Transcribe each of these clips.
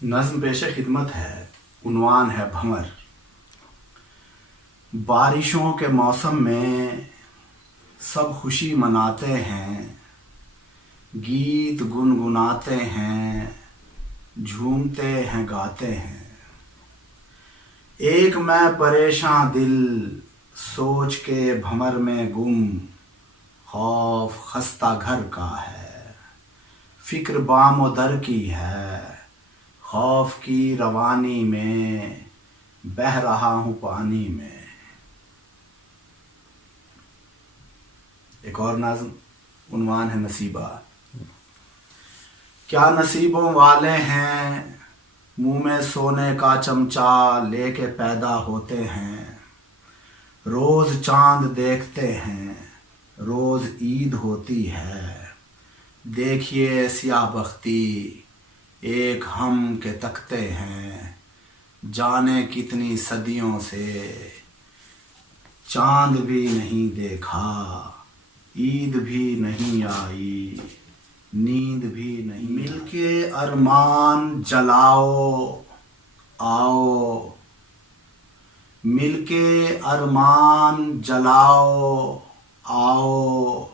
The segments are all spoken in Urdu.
نظم پیش خدمت ہے، عنوان ہے بھنور۔ بارشوں کے موسم میں سب خوشی مناتے ہیں، گیت گنگناتے ہیں، جھومتے ہیں، گاتے ہیں۔ ایک میں پریشاں دل سوچ کے بھنور میں گم، خوف خستہ گھر کا ہے، فکر بام و در کی ہے، خوف کی روانی میں بہہ رہا ہوں پانی میں۔ ایک اور نظم، عنوان ہے نصیبہ۔ کیا نصیبوں والے ہیں، منہ میں سونے کا چمچہ لے کے پیدا ہوتے ہیں، روز چاند دیکھتے ہیں، روز عید ہوتی ہے، دیکھیے سیاہ بختی ایک ہم کے تکتے ہیں، جانے کتنی صدیوں سے چاند بھی نہیں دیکھا، عید بھی نہیں آئی، نیند بھی نہیں۔ مل کے ارمان جلاؤ آؤ، مل کے ارمان جلاؤ آؤ،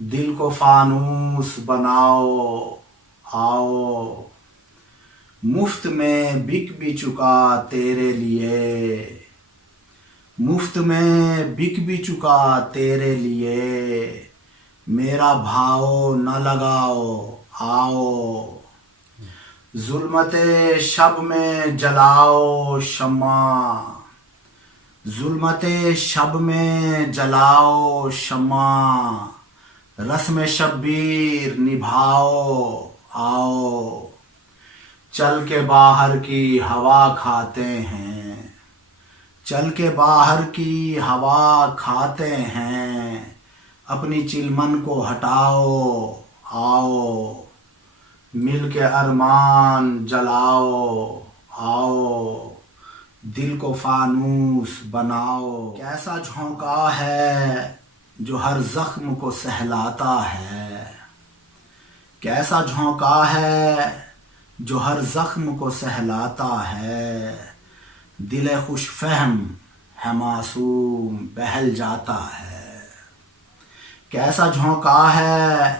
دل کو فانوس بناؤ آؤ، مفت میں بک بھی چکا تیرے لیے، مفت میں بک بھی چکا تیرے لیے، میرا بھاؤ نہ لگاؤ آؤ، ظلمت شب میں جلاؤ شمع، ظلمت شب میں جلاؤ شمع، رسم شبیر نبھاؤ آؤ، چل کے باہر کی ہوا کھاتے ہیں، چل کے باہر کی ہوا کھاتے ہیں، اپنی چلمن کو ہٹاؤ آؤ، مل کے ارمان جلاؤ آؤ، دل کو فانوس بناؤ۔ کیسا جھونکا ہے جو ہر زخم کو سہلاتا ہے، کیسا جھونکا ہے جو ہر زخم کو سہلاتا ہے، دل خوش فہم ہے معصوم بہل جاتا ہے، کیسا جھونکا ہے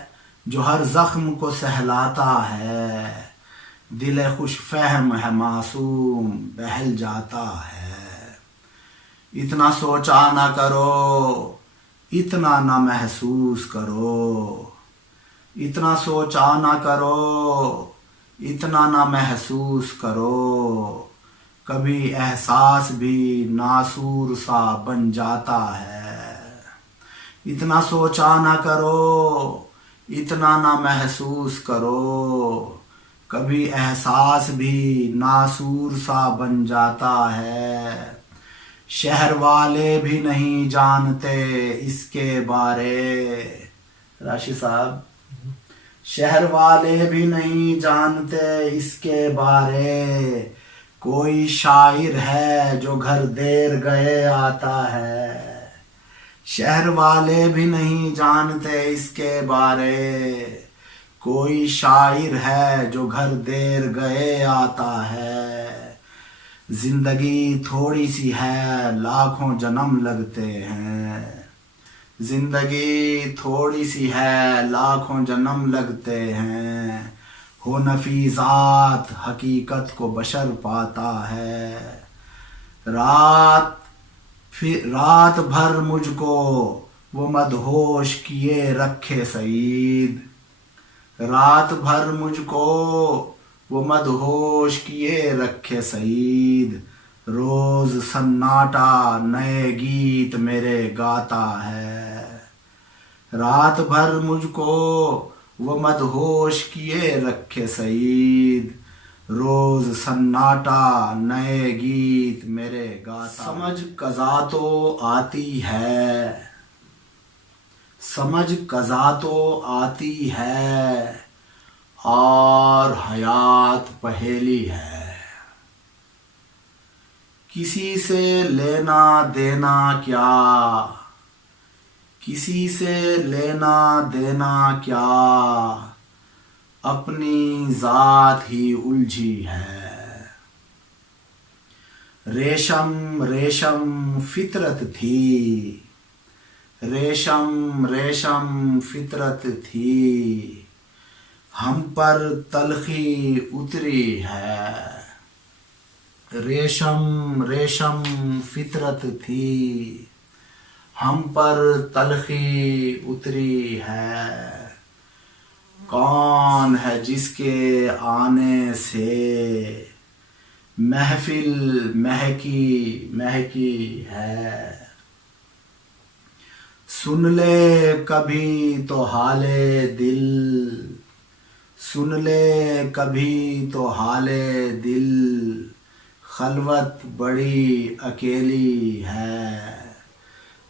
جو ہر زخم کو سہلاتا ہے، دل خوش فہم ہے معصوم بہل جاتا ہے، اتنا سوچا نہ کرو اتنا نہ محسوس کرو، اتنا سوچا نہ کرو اتنا نہ محسوس کرو، کبھی احساس بھی ناسور سا بن جاتا ہے، اتنا سوچا نہ کرو اتنا نہ محسوس کرو، کبھی احساس بھی ناسور سا بن جاتا ہے، شہر والے بھی نہیں جانتے اس کے بارے۔ راشد صاحب، شہر والے بھی نہیں جانتے اس کے بارے، کوئی شاعر ہے جو گھر دیر گئے آتا ہے، شہر والے بھی نہیں جانتے اس کے بارے، کوئی شاعر ہے جو گھر دیر گئے آتا ہے، زندگی تھوڑی سی ہے لاکھوں جنم لگتے ہیں، زندگی تھوڑی سی ہے لاکھوں جنم لگتے ہیں، ہو نفی ذات حقیقت کو بشر پاتا ہے، رات بھر مجھ کو وہ مدہوش کیے رکھے سعید، رات بھر مجھ کو وہ مدہوش کیے رکھے سعید، روز سناٹا نئے گیت میرے گاتا ہے، رات بھر مجھ کو وہ مدہوش کیے رکھے سعید، روز سناٹا نئے گیت میرے گاتا۔ سمجھ قضا تو آتی ہے، سمجھ قضا تو آتی ہے، اور حیات پہیلی ہے، کسی سے لینا دینا کیا، کسی سے لینا دینا کیا، اپنی ذات ہی الجھی ہے۔ ریشم ریشم فطرت تھی، ریشم ریشم فطرت تھی، ہم پر تلخی اتری ہے۔ ریشم ریشم فطرت تھی، ہم پر تلخی اتری ہے۔ کون ہے جس کے آنے سے محفل مہکی مہکی ہے؟ سن لے کبھی تو حال دل، سن لے کبھی تو حال دل، خلوت بڑی اکیلی ہے۔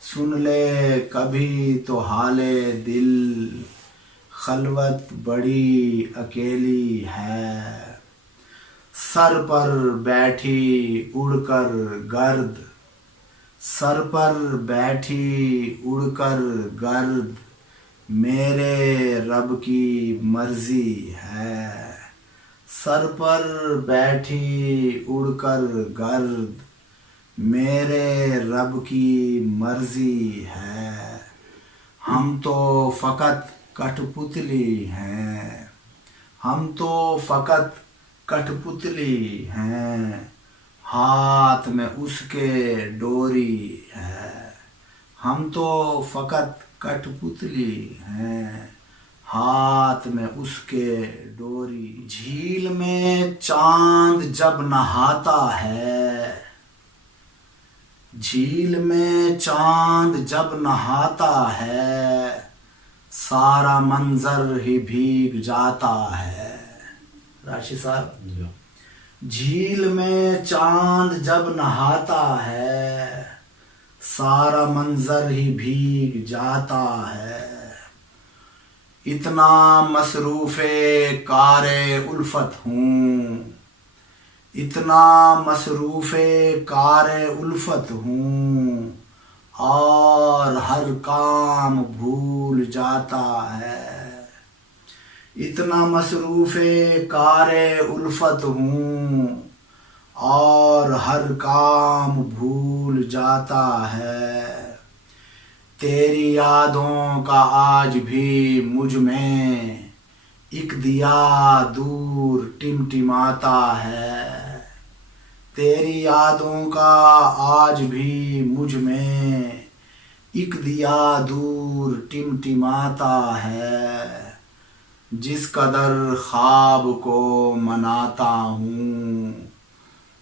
سن لے کبھی تو حال دل، خلوت بڑی اکیلی ہے۔ سر پر بیٹھی اڑ کر گرد، سر پر بیٹھی اڑ کر گرد، میرے رب کی مرضی ہے۔ سر پر بیٹھی اڑ کر گرد، میرے رب کی مرضی ہے۔ ہم تو فقط کٹھ پتلی ہیں، ہم تو فقط کٹھ پتلی ہیں، ہاتھ میں اس کے ڈوری ہے۔ ہم تو فقط کٹھ پتلی ہیں، ہاتھ میں اس کے ڈوری۔ جھیل میں چاند جب نہاتا ہے، جھیل میں چاند جب نہاتا ہے، سارا منظر ہی بھیگ جاتا ہے۔ راشد صاحب، جھیل میں چاند جب نہاتا ہے، سارا منظر ہی بھیگ جاتا ہے۔ اتنا مصروف کار الفت ہوں، اتنا مصروف کار الفت ہوں، اور ہر کام بھول جاتا ہے۔ اتنا مصروف کار الفت ہوں، اور ہر کام بھول جاتا ہے۔ تیری یادوں کا آج بھی مجھ میں ایک دیا دور ٹمٹماتا ہے۔ تیری یادوں کا آج بھی مجھ میں ایک دیا دور ٹمٹماتا ہے۔ جس قدر خواب کو مناتا ہوں،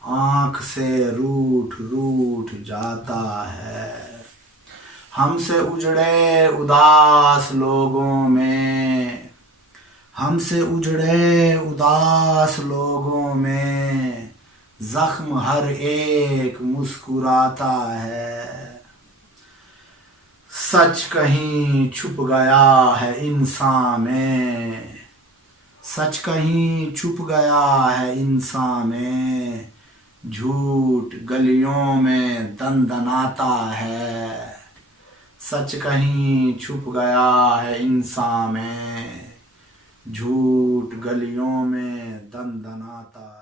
آنکھ سے روٹھ روٹھ جاتا ہے۔ ہم سے اجڑے اداس لوگوں میں، ہم سے اجڑے اداس لوگوں میں، زخم ہر ایک مسکراتا ہے۔ سچ کہیں چھپ گیا ہے انسان میں، سچ کہیں چھپ گیا ہے انسان میں، جھوٹ گلیوں میں دندناتا ہے۔ سچ کہیں چھپ گیا ہے انسان میں، جھوٹ گلیوں میں دندناتا ہے۔